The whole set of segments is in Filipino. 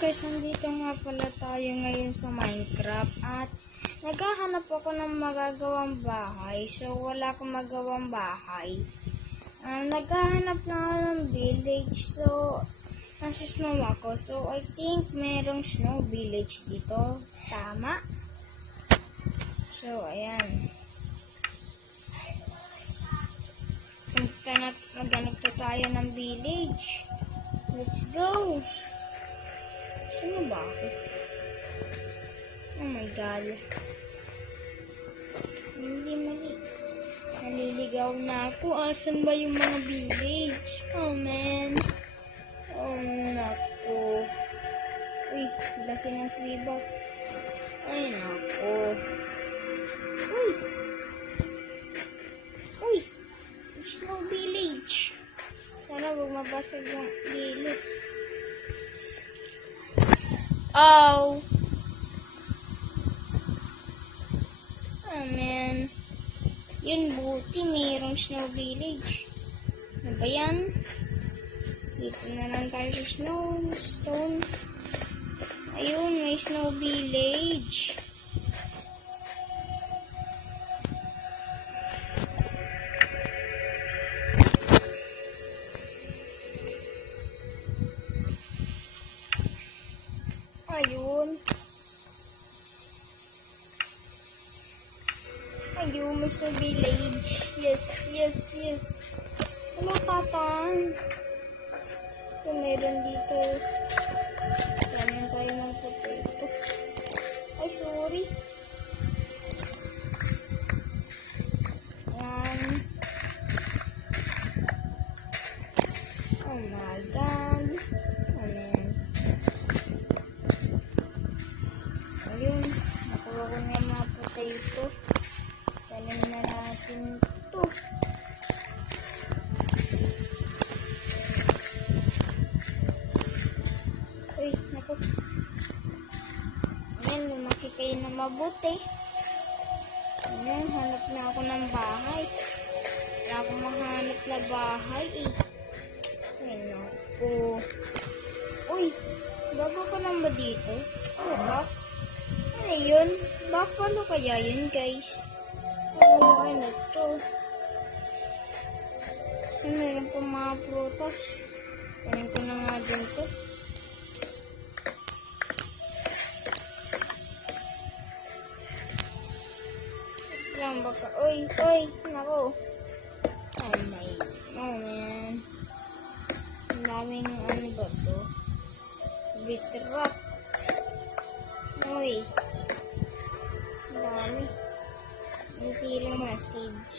guys, nandito nga pala tayo ngayon sa Minecraft at naghahanap ako ng magagawang bahay. So, wala akong magawang bahay. Ah, naghahanap na ako ng village. So, nasa snow ako. So, I think merong snow village dito. Tama? So, ayan. Maghanap, maghanap na tayo ng village. Let's go! Sino ba ako? Oh my God. Hindi mali. Naliligaw na ako. Asan ba yung mga village? Oh man. Oh naku. Uy, laki ng sibak. Ay naku. Uy. Uy. Snow village. Sana huwag mabasag yung gilid. Oh. Oh man. Yun buti mayroong snow village. Ano ba yan? Dito na lang tayo sa snow stone. Ayun, may snow village. Mabuti. Ayan, hanap na ako ng bahay. Wala akong mahanap na bahay eh. Ay, naku. Uy, bago ka lang ba dito? Ano ba? Ano yun? Buffalo kaya yun, guys? Oo, ano to? Ay, meron pa mga prutas. Kanin ko na nga din Uy, uy, nako. Oh my, oh man. Ang daming ano ba to? Bitrot. Uy. Ang dami. Hindi lang message. May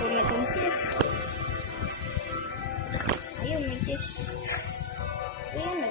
Kunin ko na itong chest. Ayun, may chest. Ayun na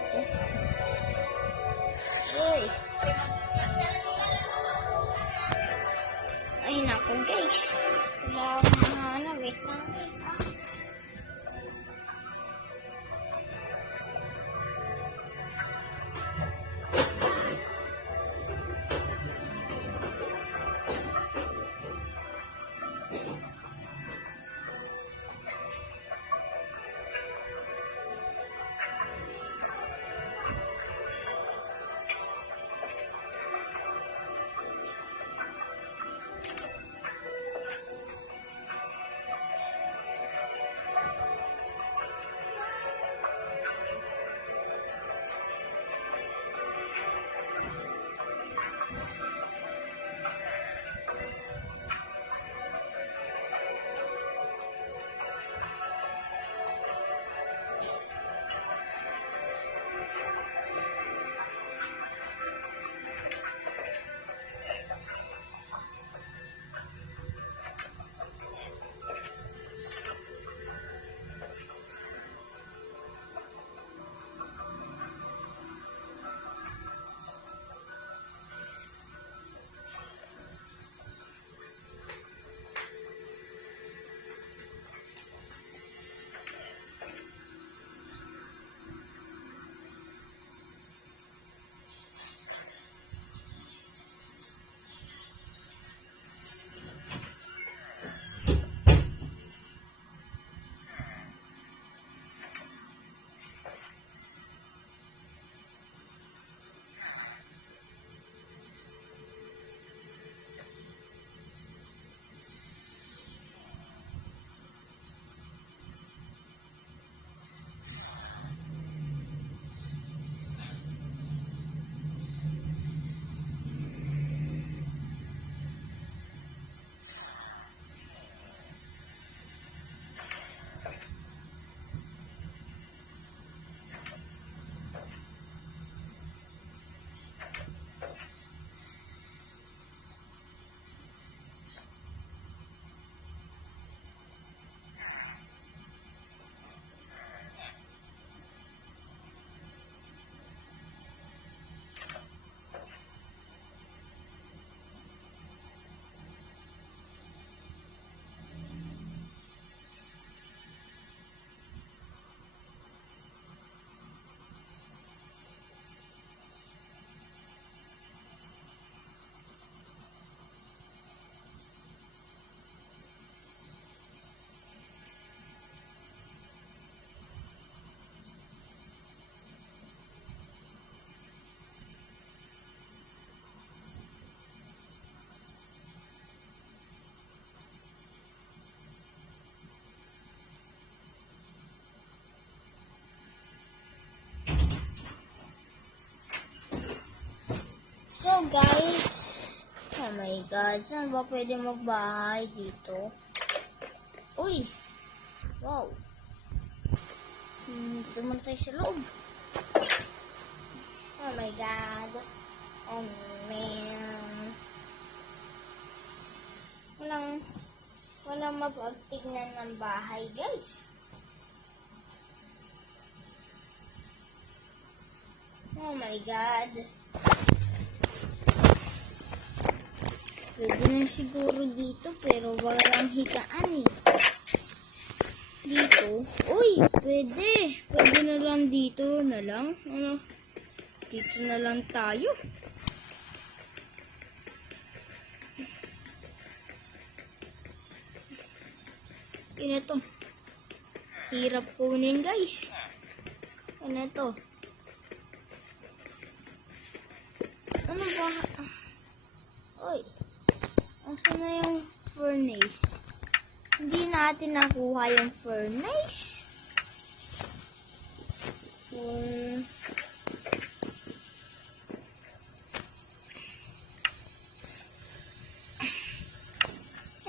Guys, oh my god, saan ba pwede magbahay dito? Uy! Wow! Hmm, pumunta tayo sa loob. Oh my god. Oh man. Walang, walang mapagtignan ng bahay guys. Oh my god. Pwede na siguro dito pero walang higaan eh. Dito. Uy, pwede. Pwede na lang dito na lang. Ano? Dito na lang tayo. Ano to? Hirap kunin guys. Ano to? Asa na yung furnace? Hindi natin nakuha yung furnace. Hmm.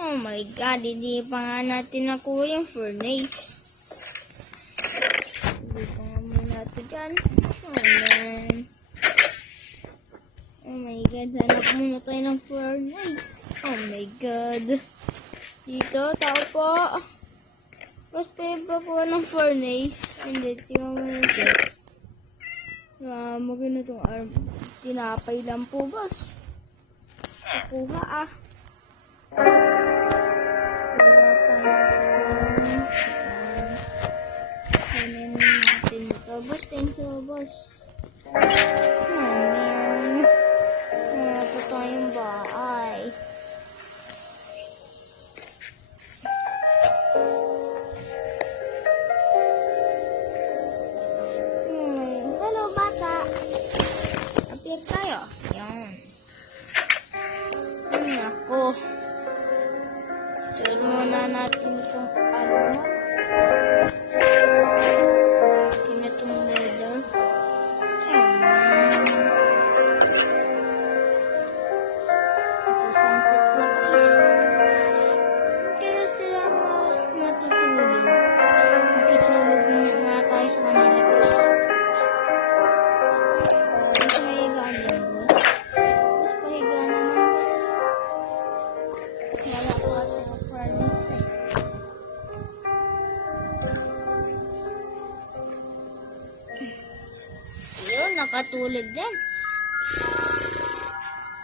Oh my god, hindi pa nga natin nakuha yung furnace. Hindi pa nga muna ito dyan. Oh man. Oh my god, hanap muna tayo ng furnace. Oh my god. Dito, tao po. Mas pa po ng furnace. Hindi, tingnan mo na ito. Ah, magano itong arm. Tinapay lang po, boss. Kuha ah. Kuha tayo. Boss, thank you, boss. Oh, man. Wala pa tayong bahay. Ayun, nakatulog din.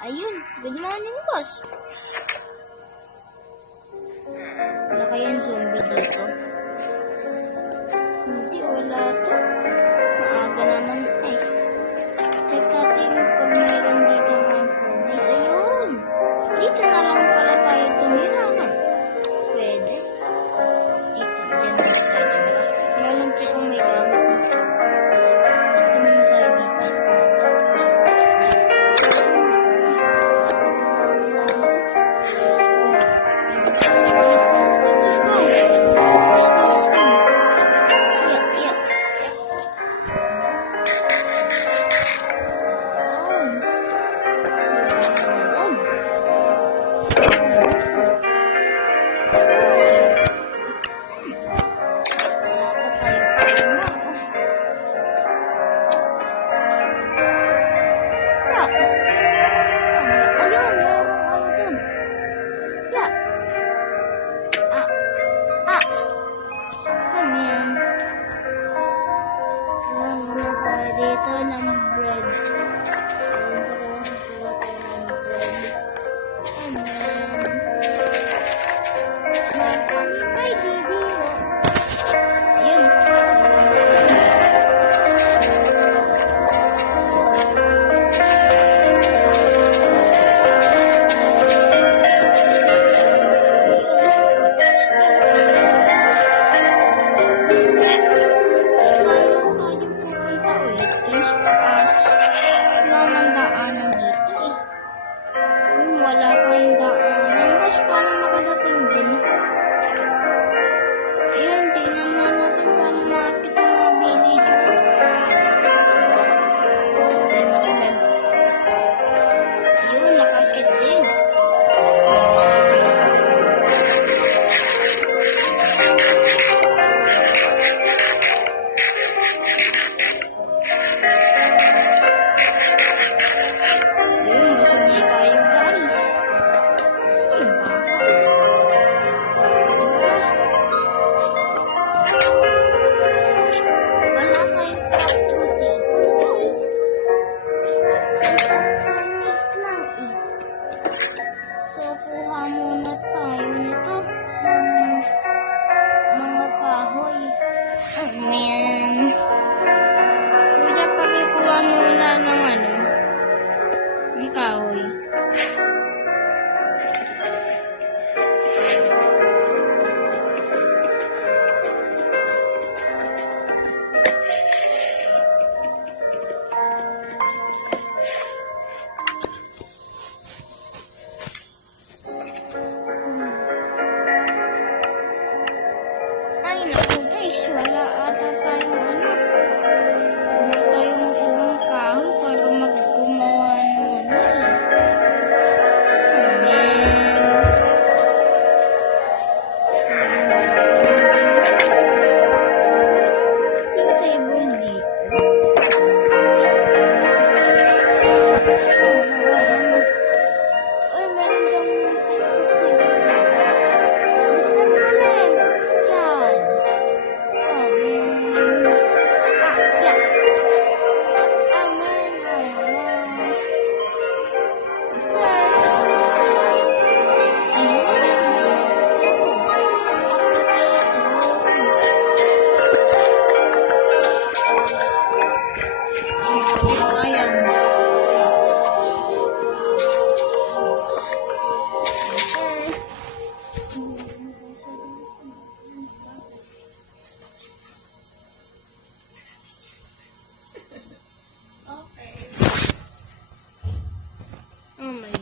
Ayun, good morning, boss.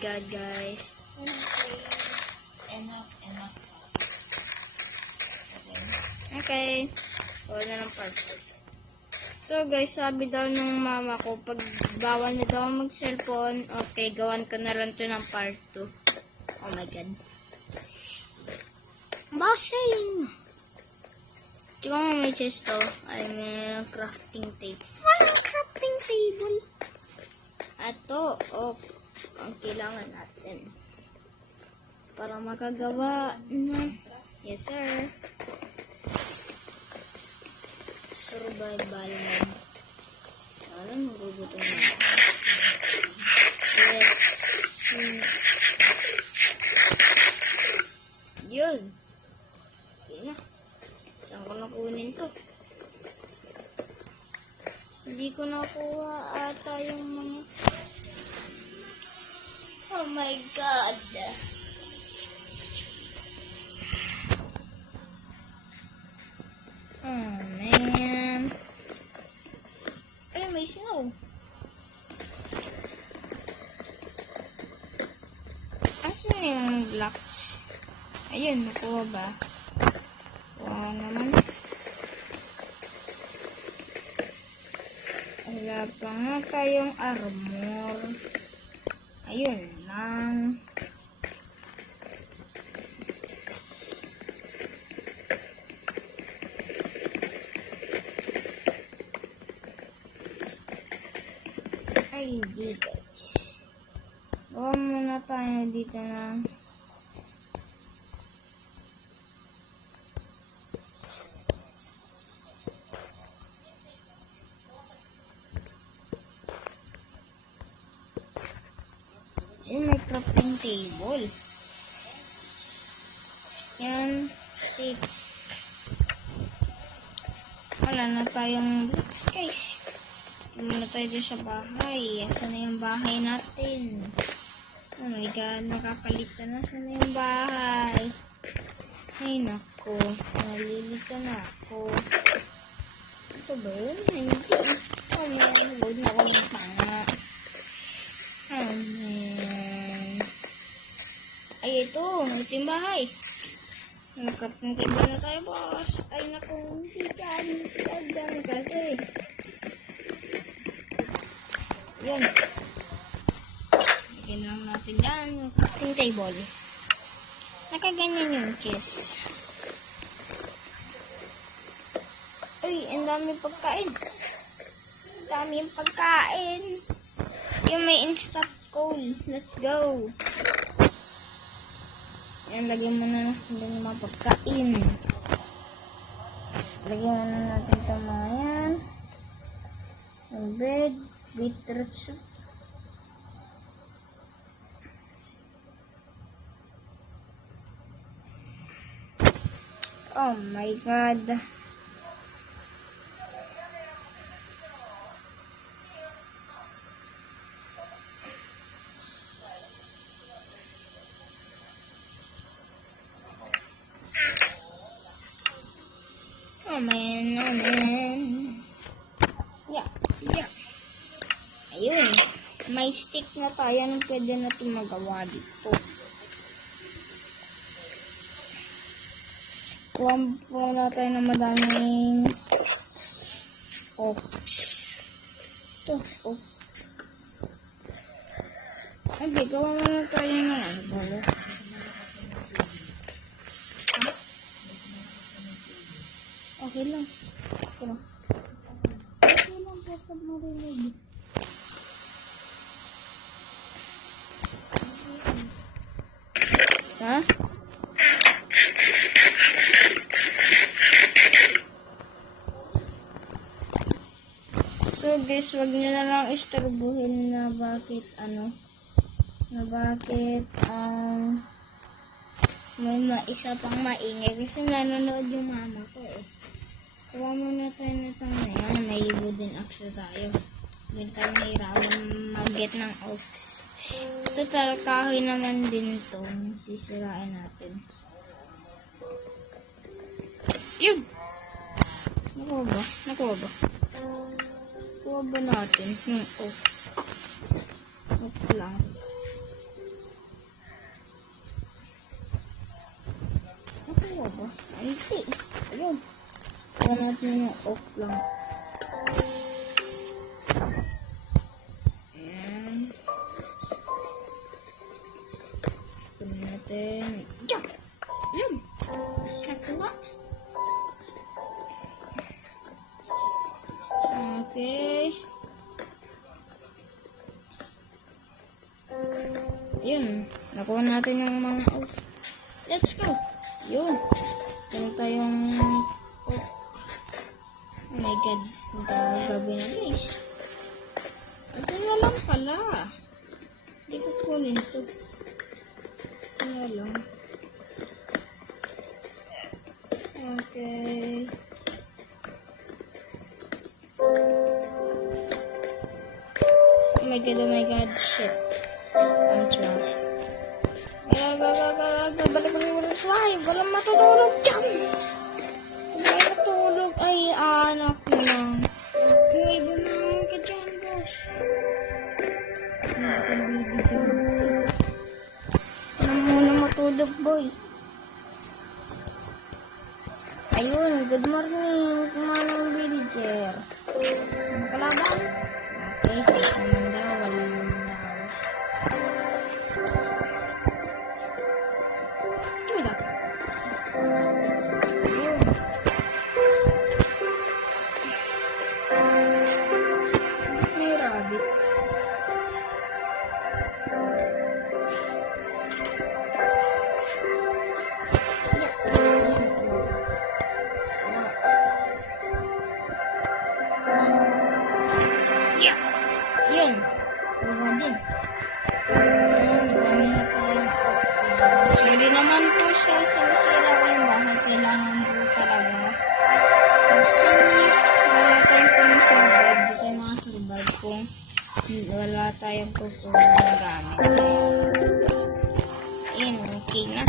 God, guys. Enough, enough. Okay. Wala na ng part. So guys, sabi daw ng mama ko, pag bawal na daw mag-cellphone, okay, gawan ko na lang to ng part 2. Oh my god. Basing! Tingnan mo may chest to. Ay, may crafting tape. Ah, crafting table! Ato, oh, ang kailangan natin. Para makagawa na. Yes, sir. Survival mode. Alam, magugutom na. Yes. Hmm. Yun. Okay na. Saan ko nakunin to? Hindi ko nakuha ata yung mga... Oh my God. Oh man. Ay, may snow. Asan yung blocks? Ayun, nakuha ba? Kuha naman. Wala pa nga tayong armor. Ayun lang. Ay, hindi guys. Gawa muna tayo dito ng Sa bahay. Asan na yung bahay natin? Oh my god, nakakalito na. Asan na yung bahay? Ay nako, nalilito na ako. Ito ba yun? Hindi. Oh man, huwag na ako ng tanga. Oh. Ay ito, ito yung bahay. Nagkap ng table na tayo, boss. Ay nako, hindi dyan. Huwag dyan kasi. Yan. Lagyan lang natin yan yung crafting table. Nakaganyan yung cheese. Uy, ang dami pagkain. Ang dami yung pagkain. Yung may instant coal. Let's go. Yan, lagyan muna natin yung mga pagkain. Lagyan muna natin ito mga yan. Yung bread, Beatrice. Oh my god. Oh man, oh man. May stick na tayo. Anong pwede natin magawa dito? Kuha na tayo ng madaming oaks. Ito, oak. Ay, di, gawa guys, wag niyo na lang istorbuhin na bakit ano na bakit um may ma isa pang maingay kasi nanonood yung mama ko eh. Kuha muna tayo na ito na yan. May wooden axe tayo. Hindi tayo mahirapan mag-get ng oaks. Ito talaga kahoy naman din ito. Sisirain natin. Yun! Nakuha ba? Nakuha ba? Kuha ba natin yung oak? Oak lang. Nakuha ba? Ay, hindi. Ayun. Kuha natin yung oak lang. Nakuha natin yung mga Matutulog dyan. Kung may matulog, ay, anak mo lang. May bumangon ka dyan, boss. Ano muna matulog, boy? Ayun, good morning, kumanang villager. Wala din. Ayan, dami na opo. Sorry naman po sa sasira ko yung bahay. Kailangan po talaga. Kasi wala tayong pang survive. Di tayo makasurvive kung wala tayong kukuha ng gamit. Ayun, okay na.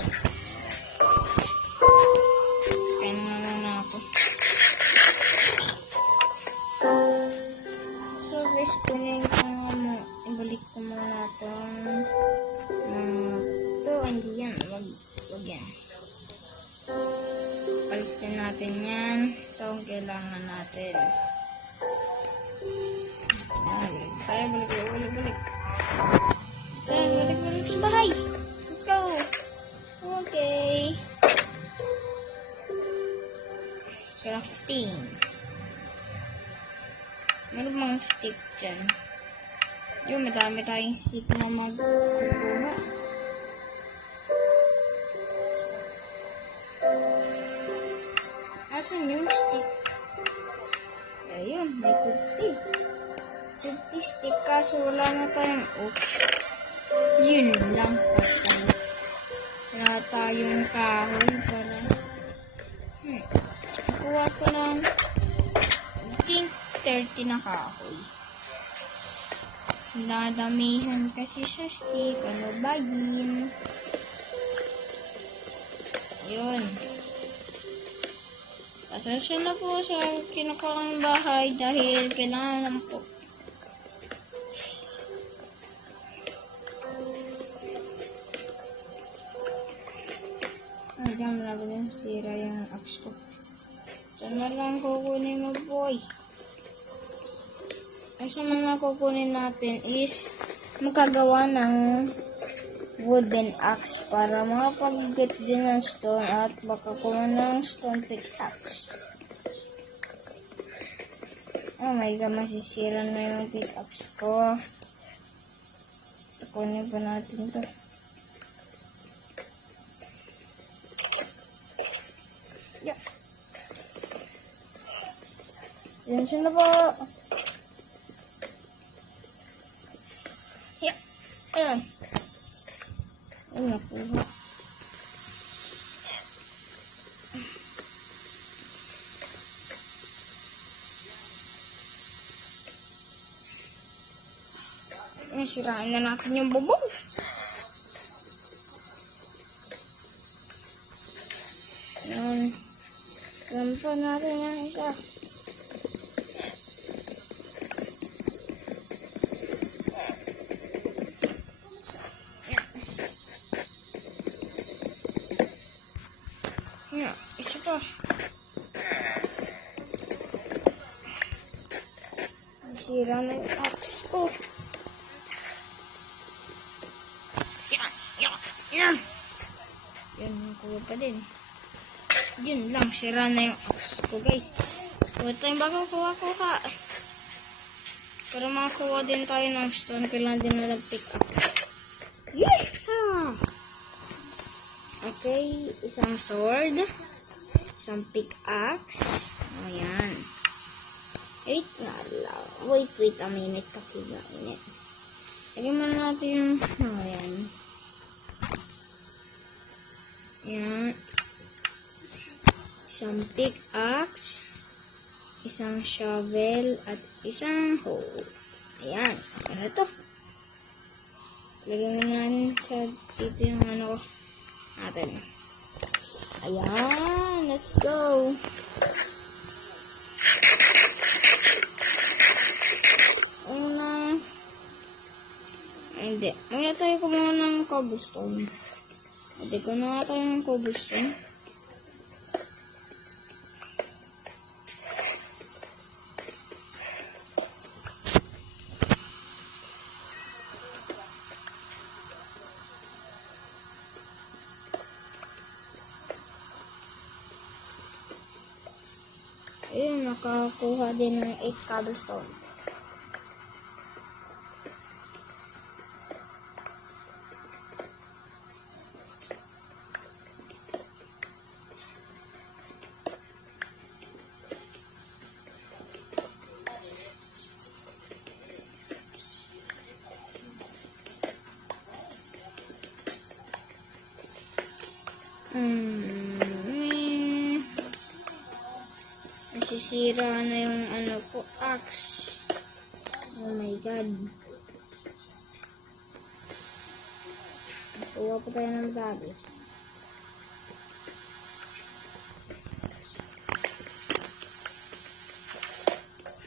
Crafting. Meron mga stick dyan. Yung madami tayong stick na magkukuha. Asan yung stick? Ayun, may 50. 50 stick kaso wala na tayong oak. Yun lang. Patay. Wala tayong kahoy para Kuha ko ng I think 30 na kahoy. Dadamihan kasi sa stick. Ano ba yun? Ayun. Pasensya na po sa kinakawang bahay dahil kailangan lang po. Ba yung sira yung axe ko. Saan na lang kukunin mo, boy? Ang sa mga kukunin natin is magkagawa ng wooden axe para makapag-get din ng stone at baka kuha ng stone pickaxe. Oh my god, masisira na yung pickaxe ko. Kunin pa natin to. Yan siya na po. Yeah. Ayan. Ay, nakuha. Ay, sirain na natin yung bubong. Ayan. Ayan pa natin yung isa. Ayan, sira na yung axe ko, guys. Huwag tayong bago kuha-kuha. Para makakuha din tayo ng stone, kailangan din na nag-pick up. Okay, isang sword, isang pickaxe. Ayan. Wait nga lang. Wait, wait a minute. Kapiga init. Lagyan muna natin yung... Ayan. Ayan. Isang pickaxe, isang shovel, at isang hoe. Ayan. Ano to? Lagyan mo sa dito yung ano ko natin. Ayan. Let's go. Una. Ay, hindi. Mamaya tayo kumuha ng cobblestone. Hindi ko na tayo ng cobblestone. Nakakuha din ng 8 cobblestone. Kuha pa tayo ng gabi.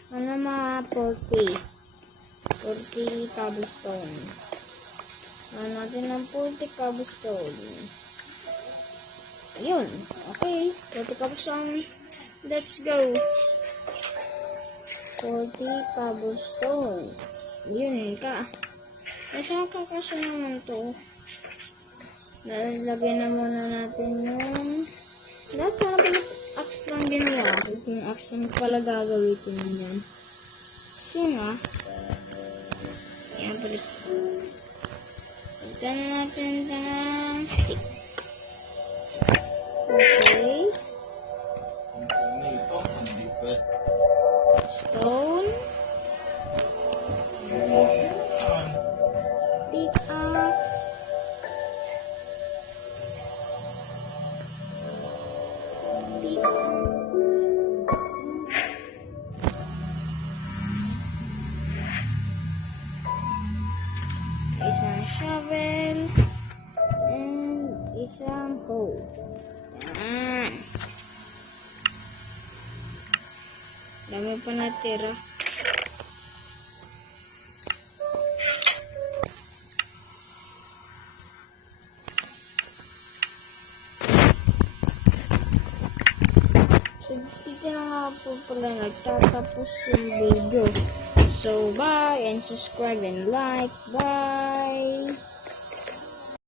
Ano mga 40? 40 cobblestone. Ano natin ng 40 cobblestone. Ayun. Okay. 40 cobblestone. Let's go. 40 cobblestone. Yun ka. Kasi ka kasi naman to. Lalagay na muna natin yung... Lahat sana pala axe lang ginawa. Yung axe lang pala gagawin niyan. So nga. Yan palit. Palitan na natin ito ng stick. Okay. Stone. Pa natira. So, dito na nga po pala nagtatapos yung video. So, bye and subscribe and like. Bye!